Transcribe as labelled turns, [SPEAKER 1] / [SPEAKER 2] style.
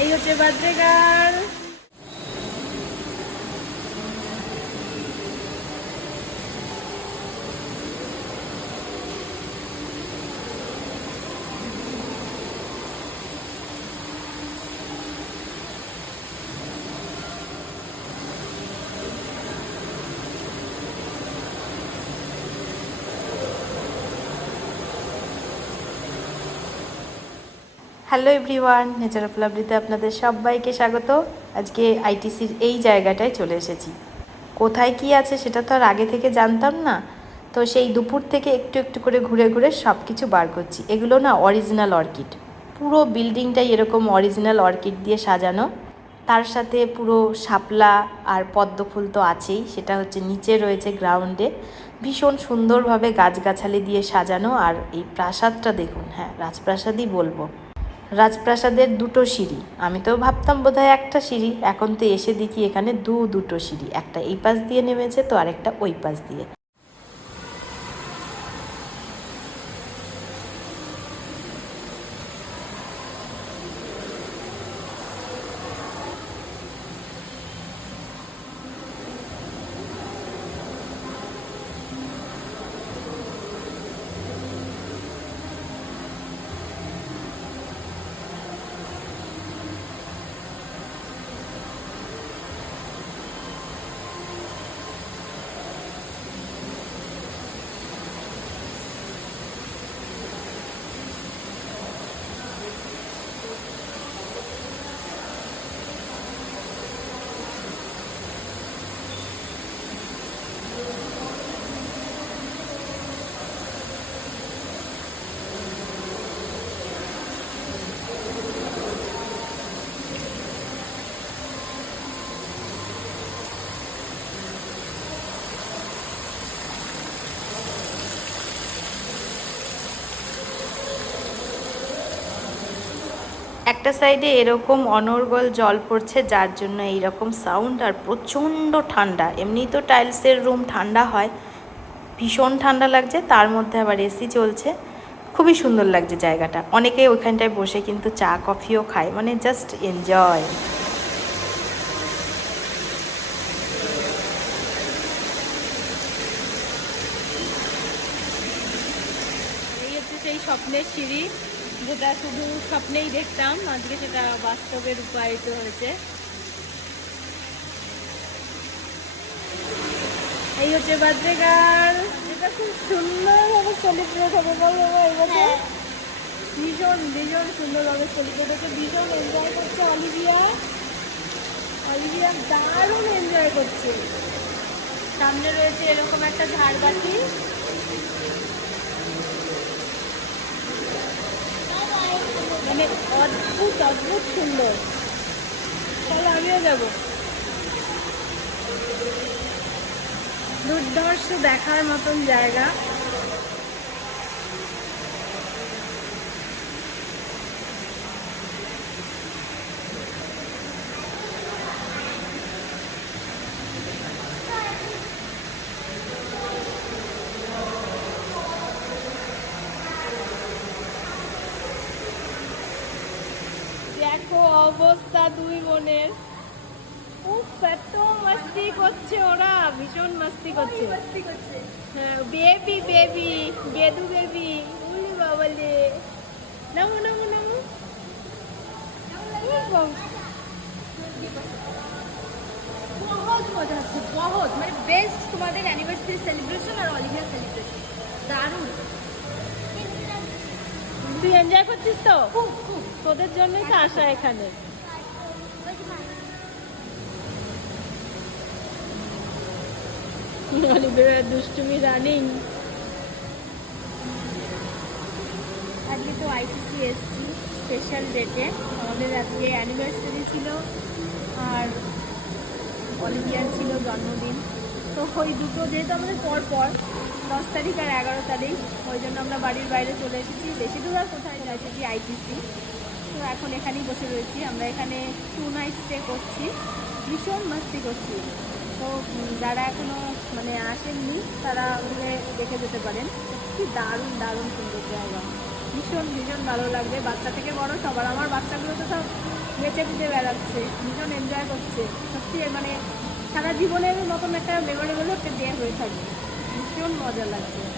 [SPEAKER 1] এই হচ্ছে birthday girl
[SPEAKER 2] hello everyone nature of লাভলিতে আপনাদের সবাইকে স্বাগত। আজকে আইটিসির এই জায়গাটায় চলে এসেছি। কোথায় কি আছে সেটা তো আর আগে থেকে জানতাম না। তো সেই দুপুর থেকে একটু একটু করে ঘুরে ঘুরে সব কিছু বার করছি। এগুলো না অরিজিনাল অর্কিড পুরো বিল্ডিংটাই এরকম অরিজিনাল অর্কিড দিয়ে সাজানো। তার সাথে পুরো শাপলা আর পদ্ম ফুল তো আছেই। সেটা হচ্ছে নিচে রয়েছে গ্রাউন্ডে ভীষণ সুন্দরভাবে গাছগাছালি দিয়ে সাজানো। আর এই প্রাসাদটা দেখুন হ্যাঁ রাজপ্রাসাদই বলব। রাজপ্রাসাদের দুটো সিঁড়ি। আমি তো ভাবতাম বোধহয় একটা সিঁড়ি, এখন তো এসে দেখি এখানে দু দুটো সিঁড়ি। একটা এই পাশ দিয়ে নেমেছে তো আরেকটা ওই পাশ দিয়ে। একটা সাইডে এরকম অনর্গল জল পড়ছে, যার জন্য এইরকম সাউন্ড আর প্রচণ্ড ঠান্ডা। এমনি তো টাইলসের রুম ঠান্ডা হয়। ভীষণ ঠান্ডা লাগছে, তার মধ্যে আবার এসি চলছে। খুবই সুন্দর লাগছে জায়গাটা। অনেকে ওইখানটায় বসে কিন্তু চা, কফিও খায়। মানে জাস্ট এনজয়
[SPEAKER 1] এই হচ্ছে সেই স্বপ্নের সিঁড়ি। যেটা শুধু স্বপ্নেই দেখতাম আজকে সেটা বাস্তবে রূপায়িত হয়েছে। এই হচ্ছে বার্থডে গার্ল এটা খুব সুন্দরভাবে সেলিব্রেট হবে বল বাবা এবছর ভীষণ ভীষণ সুন্দরভাবে সেলিব্রেট হচ্ছে ভীষণ এনজয় করছে অলিভিয়া। অলিভিয়া দারুণ এনজয় করছে। সামনে রয়েছে এরকম একটা ঝাড়বাতি মানে অদ্ভুত অদ্ভুত সুন্দর। চলো আমিও যাব। দুর্ধর্ষ দেখার মতন জায়গা। দেখো অবস্থা দুই বোনের। উফ এত মাস্তি করছে ওরা ভীষণ মাস্তি করছে। হ্যাঁ বেবি বেবি বেদু বেবি উলি বাবালে। নামো নামো নামো।
[SPEAKER 3] বহুত মজা হচ্ছে বহুত। মানে বেস্ট তোমাদের অ্যানিভার্সারি সেলিব্রেশন আর অলিভিয়া সেলিব্রেশন দারুণ।
[SPEAKER 1] তুই এনজয় করছিস তো? তোদের জন্যই তো আসা এখানে। দুষ্টুমি রানিং
[SPEAKER 3] আজকে তো আইসিসি এসছি স্পেশাল ডেটে আমাদের আজকে অ্যানিভার্সারি ছিল আর অলিভিয়ার ছিল জন্মদিন। তো ওই দুটো যেহেতু আমাদের পর পর, দশ তারিখ আর এগারো তারিখ, ওই জন্য আমরা বাড়ির বাইরে চলে এসেছি। বেশি দূর আর কোথায় না এসেছি আইটিসি তো এখন এখানেই বসে রয়েছি। আমরা এখানে টু নাইট স্টে করছি। ভীষণ মাস্তি করছি। তো যারা এখনও মানে আসেননি, তারা ঘুরে দেখে যেতে পারেন। কি দারুণ দারুণ সুন্দর জায়গা। ভীষণ ভীষণ ভালো লাগবে। বাচ্চা থেকে বড় সবার। আমার বাচ্চাগুলো তো সব
[SPEAKER 1] বেঁচে দিতে বেড়াচ্ছে। ভীষণ এনজয় করছে। সত্যি মানে সারা জীবনের মতন একটা মেমোরেবল একটা ডে হয়ে থাকবে ভীষণ মজা লাগছে।